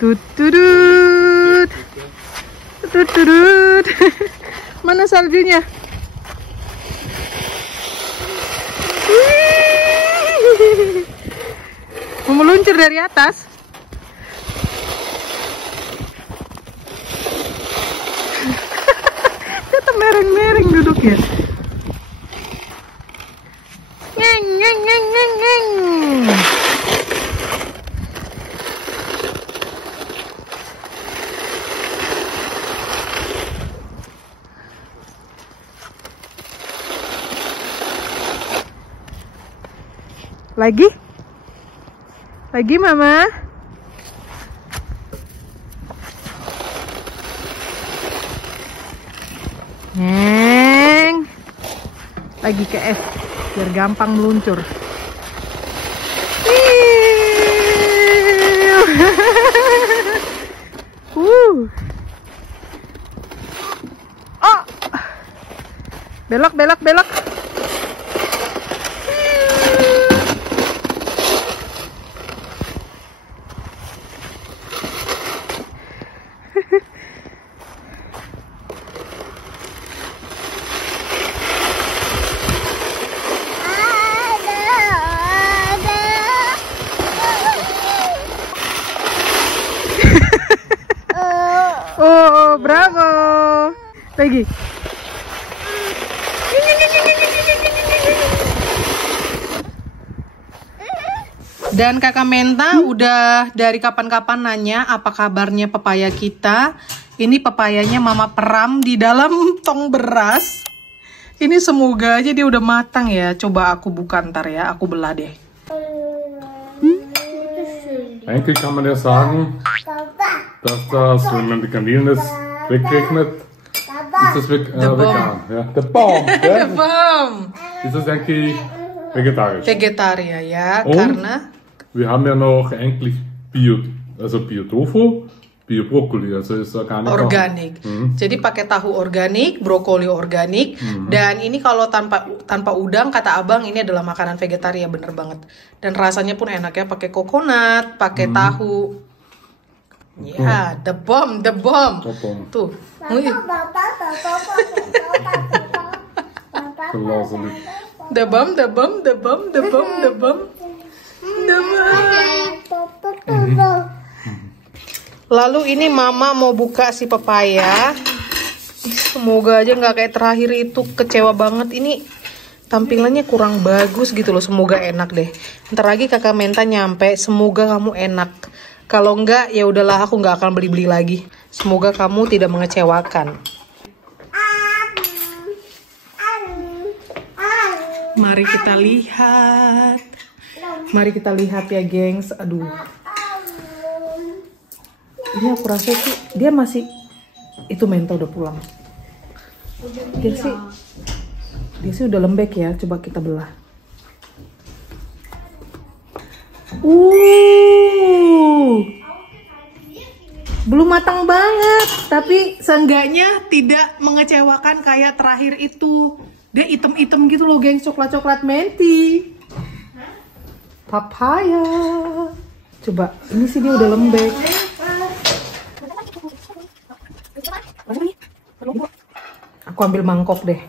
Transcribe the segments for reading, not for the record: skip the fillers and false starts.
Tutudut. Tutudut. Mana saljunya? Mau meluncur dari atas. Kita mereng-mereng duduknya. Ngeng ngeng ngeng ngeng ngeng. Lagi mama. Neng. Lagi ke F biar gampang meluncur. Oh. Belok belok belok. Oh, bravo. Lagi. Dan kakak Menta udah dari kapan-kapan nanya apa kabarnya pepaya kita. Ini pepayanya mama peram di dalam tong beras. Ini semoga aja dia udah matang ya. Coba aku buka ntar ya, aku belah deh. Eigentlich kann man ja sagen, dass das, wenn man die Garnelen ist, wegrechnet, ist das vegan. Ja. Der Baum, The bomb. ist das eigentlich vegetarisch. Vegetarian ya, Und karena wir haben ja noch eigentlich Bio-Tofu, Bio-Brokkoli, also ist organik. organik. Jadi pakai tahu organik, brokoli organik, dan ini kalau tanpa udang kata abang ini adalah makanan vegetarian, bener banget. Dan rasanya pun enak ya, pakai coconut, pakai tahu. Ya, the bomb. The bomb. Tuh. Gelaufen. The bomb. Lalu ini mama mau buka si pepaya. Semoga aja nggak kayak terakhir itu, kecewa banget. Ini tampilannya kurang bagus gitu loh. Semoga enak deh. Ntar lagi kakak Menta nyampe, semoga kamu enak. Kalau enggak ya udahlah, aku nggak akan beli-beli lagi. Semoga kamu tidak mengecewakan. Mari kita lihat. Mari kita lihat ya, gengs. Aduh. Ini aku rasa sih dia masih, itu Menta udah pulang. Dia sih udah lembek ya. Coba kita belah. Belum matang banget, tapi seenggaknya tidak mengecewakan kayak terakhir itu. Dia item-item gitu loh, gengs, coklat-coklat menti. Papaya. Coba, ini sih dia udah lembek. Aku ambil mangkok deh.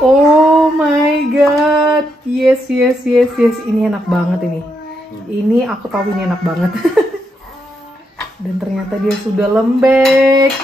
Oh my god. Yes. Ini enak banget ini. Ini aku tahu ini enak banget. Dan ternyata dia sudah lembek.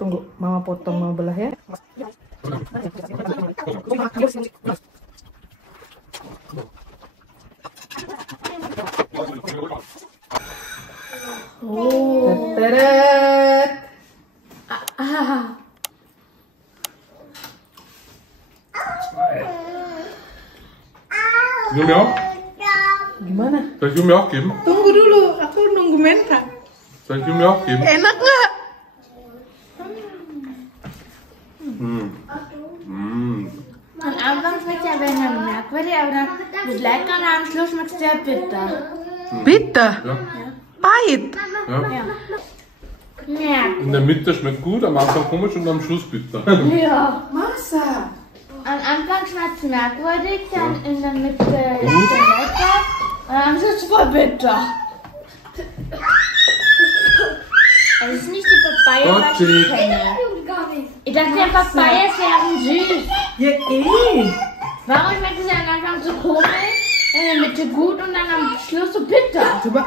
Tunggu, mama potong, mama belah ya. Oh, teret. Willst du mir auch? Gimana? Soll ich mir auch geben? Tunggu dulu, aku nunggu Menta. Soll ich mir auch geben? Enak nggak? Am Anfang schmeckt ja ein wenig merkwürdig, aber dann wird lecker und am Schluss schmeckt es sehr bitter. Bitter? Ja. Pahit? Ja. Ja. Ja. In der Mitte schmeckt gut, am Anfang komisch und am Schluss bitter. Ja. Masa? Am Anfang schmeckt es merkwürdig, dann in der Mitte lecker und dann ist es voll bitter. Es ist nicht die Papaya, was ich kenne. Ich dachte, der Papayas wären süß. Ya Warum schmeckt es am Anfang so komisch, in der Mitte gut und dann am Schluss so bitter? Coba.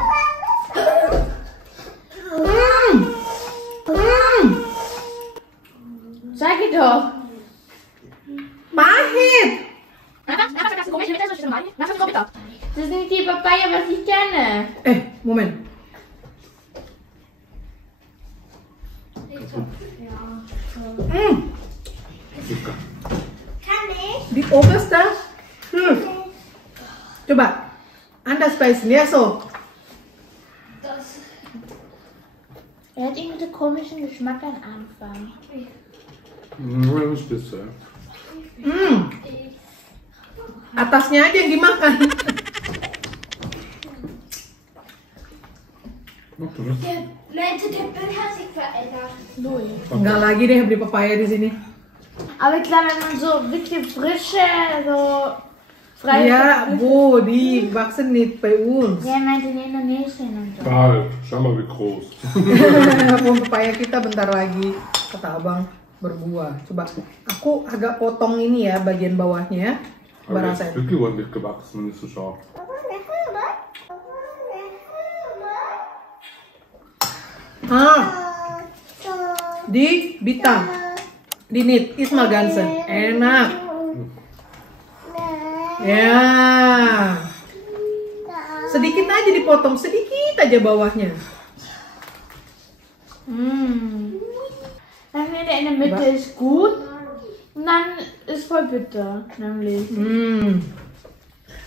Sag ich doch. Pahit. Das ist nicht die Papaya, was ich kenne. Moment. Di oberste. Coba. Anda spicy. Ya so. Er hat irgendwie so komischen Geschmack am Anfang. Nicht Dessert. Atasnya aja yang dimakan. Der Bild hat sich verändert. Enggak lagi deh beli papaya di sini. Aber ich glaube, wenn man so wirklich frische, so freie. Ja, wo? Die wachsen nicht bei uns. Ja, meinte in Indonesien und so. Bald. Schau mal, wie groß. Pohon papaya kita bentar lagi, kata abang, berbuah. Coba, aku agak potong ini ya, bagian bawahnya. Coba Aber es ist rasain. wirklich ordentlich gewachsen, wenn ich so schaue. Di Bitam, di Nit, Ismail Gansen, enak. Ya, sedikit aja dipotong, sedikit aja bawahnya. Dann wird er in der Mitte ist gut und dann ist voll bitter, nämlich.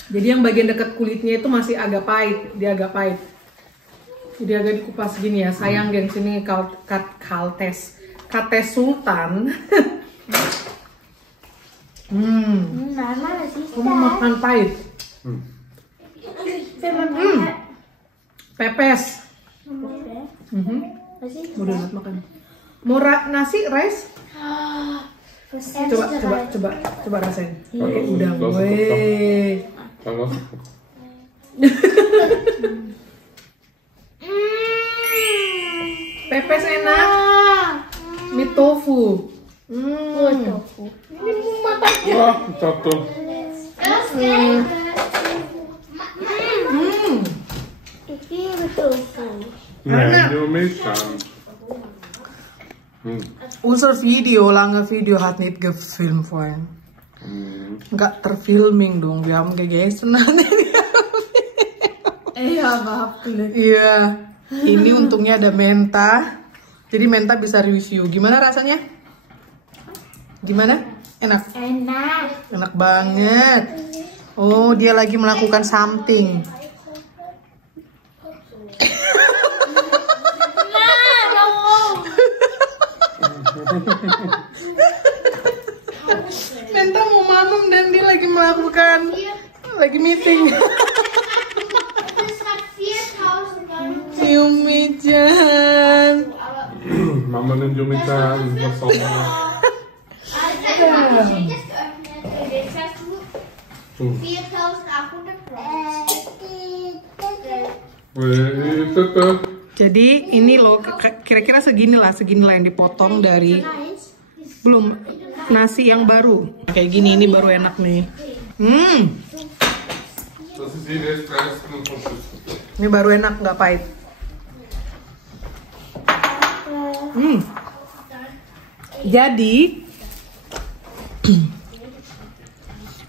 Jadi yang bagian dekat kulitnya itu masih agak pahit, dia agak pahit. Jadi agak dikupas gini ya, sayang geng sini Kates Sultan. Mama, was ist Kamu makan pahit. Pepes. Was ist Udah nggak makan. Mau nasi, rice? Coba rasain. Pakai udang. Weh. Pepes enak. Mie tofu. Tofu? Wah, jatuh. Ich liebe Tofu. Nee, nur Milchschaum. Unser Video, lange Video hat nicht gefilmt vorhin. Nggak terfilming dong, wir haben gegessen. Ja, überhaupt nicht. Iya, ini untungnya ada menta. Jadi menta bisa review. Gimana rasanya? Gimana? Enak? Enak. Enak banget. Oh, dia lagi melakukan something. Menta mau mamam dan dia lagi melakukan meeting. Das hat 4.000 Yumi-chan. Mama nimmt Jumitan. Was soll man? Jetzt hast du 4.800 Jadi ini loh, kira-kira segini lah yang dipotong dari belum nasi yang baru. Kayak gini, ini baru enak nih. Das ist die Restleistung von Schüssel. Ini baru enak, nggak pahit.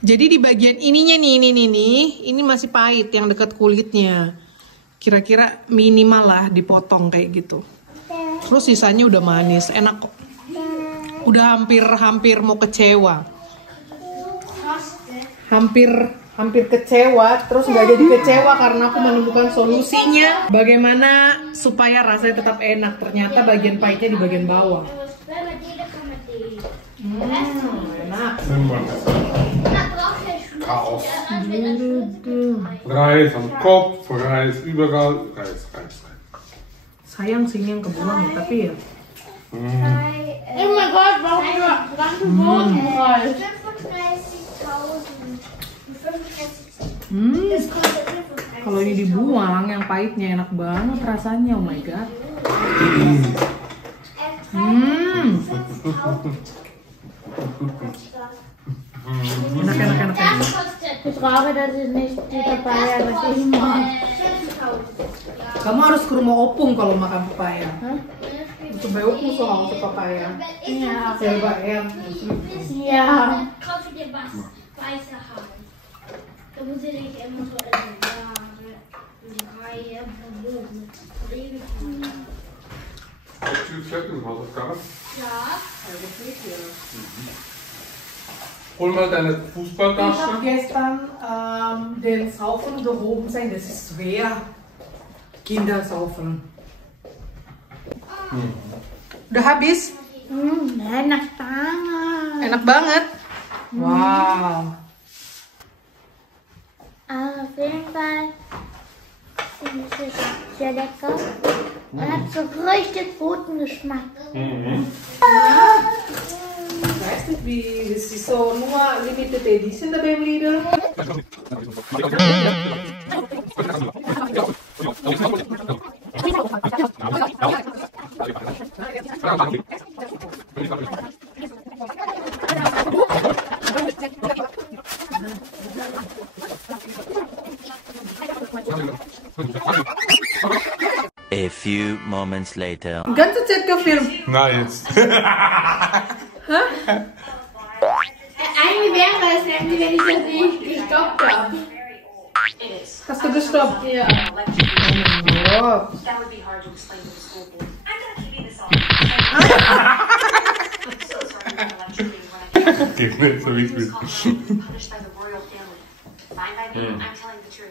Jadi di bagian ininya nih, ini masih pahit yang dekat kulitnya. Kira-kira minimal lah dipotong kayak gitu. Terus sisanya udah manis, enak kok. Udah hampir mau kecewa. Hampir kecewa, terus nggak jadi kecewa karena aku menemukan solusinya. Bagaimana supaya rasanya tetap enak? Ternyata bagian pahitnya di bagian bawah. Enak. Chaos. Reis am Kopf, Reis überall, Reis. Sayang sih ini yang kebuang ya, tapi ya. Oh mein Gott, warum der ganze Boden breit? 35.000. Das kostet 35. Kalau ini dibuang, yang pahitnya enak banget rasanya. Oh my god. Enak. Ich trage das ist nicht die Papaya, was ich mag. Kamu harus ke rumah opung kalau makan papaya. Coba opung soal untuk papaya. Ja. Selber er. Ja. Kaufe dir was weiße Haare. Da muss ich nicht immer so in die Reihe verbogen. Hast du fertig, Hausaufgabe? Ja. Hol mal deine Ich habe Fußballtasche. gestern den Saufen gehoben sein. Das ist schwer. Kindersaufen. Udah habis? Enak banget. Enak banget. Wow. Auf jeden Fall finde ich es sehr lecker. Und hat so richtig guten Geschmack. Ich weiß nicht, wie es ist so nur limited edition dabei im Lidl. A few moments later. Die ganze Zeit gefilmt. Na jetzt. Eigentlich wäre es nämlich, wenn ich das nicht gestoppt habe. Hast du gestoppt? Ja. Oh mein Gott. That would be hard to explain to the school board. I'm not keeping this on. I'm so sorry for electrocuting when I Geht nicht, so wie es will. punished by the royal family. Fine by me, I'm telling the truth.